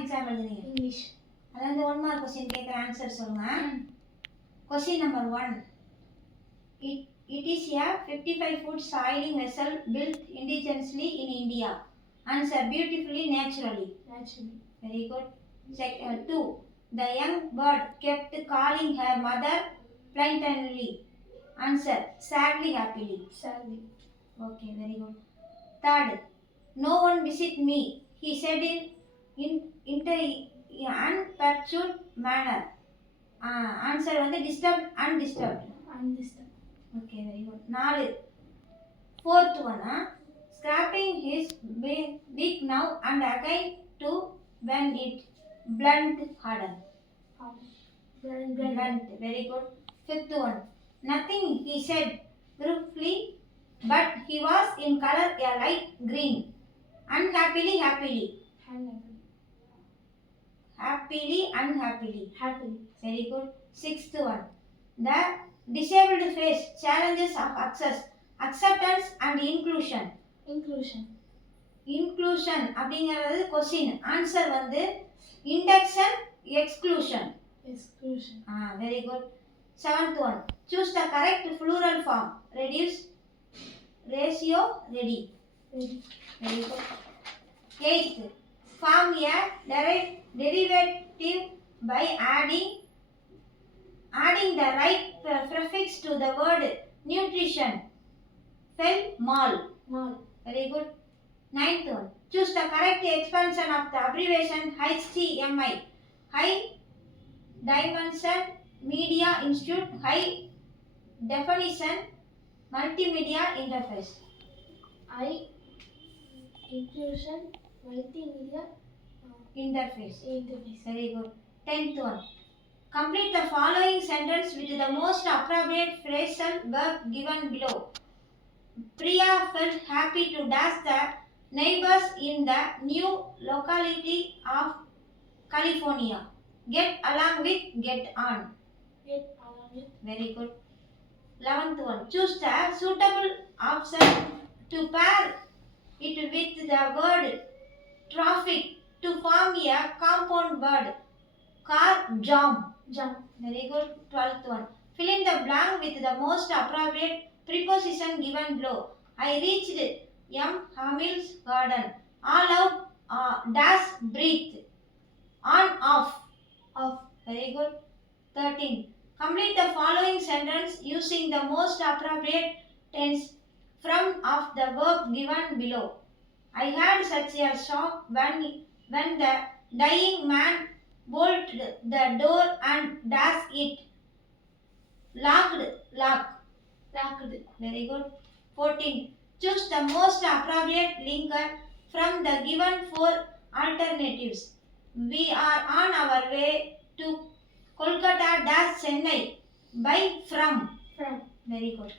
Exam எழுதுனீங்க? English. அதாவது 1 mark question கேக்குற answer சொல்லுங்க. Question number 1. It is a 55 foot sailing vessel built indigenously in India. Answer: beautifully, naturally. Naturally. Very good. 2. The young bird kept calling her mother plaintively. Answer: sadly, happily. Sadly. Okay, very good. 3rd. No one visit me, he said in unperturbed manner. Answer வந்து disturbed, undisturbed. Undisturbed. Okay, very good. 4. 4th one. Scraping his beak now and again to when it blunt harden. Blunt. Very good. 5th one. Nothing, he said gruffly, but he was in color a light green. Unhappily, happily. Happily, unhappily. Happily. Very good. 6th one. The disabled face challenges of access, acceptance and inclusion. Inclusion. Inclusion அப்படிங்கிறது question. Answer வந்து induction, exclusion. Exclusion. Very good. 7th one. Choose the correct plural form. Reduce, ratio, ready. Ready. Very good. 8th. Form a derivative by adding the right prefix to the word nutrition. Fell, mall. Mall. Very good. 9th one. Choose the correct expansion of the abbreviation HDMI. High Dimension Media Institute, High Definition Multimedia Interface. Inclusion Multimedia Interface. Interface. Very good. 10th one. Complete the following sentence with the most appropriate phrasal verb given below. Priya felt happy to dash the neighbors in the new locality of California. Get along with, get on. Get along with. Very good. 11th one. Choose the suitable option to pair it with the word traffic to form a compound word. Car, jam. Jump. Very good. 12th one. Fill in the blank with the most appropriate preposition given below. I reached M. Hamil's garden. All out, dash, breathe. On, off. Off. Very good. 13. Complete the following sentence using the most appropriate tense from of the verb given below. I had such a shock when the dying man bolted the door and dashed it. Locked, lock. Locked. Very good. 14. Choose the most appropriate linker from the given 4 alternatives. We are on our way to Kolkata dash Chennai by from. From. Very good.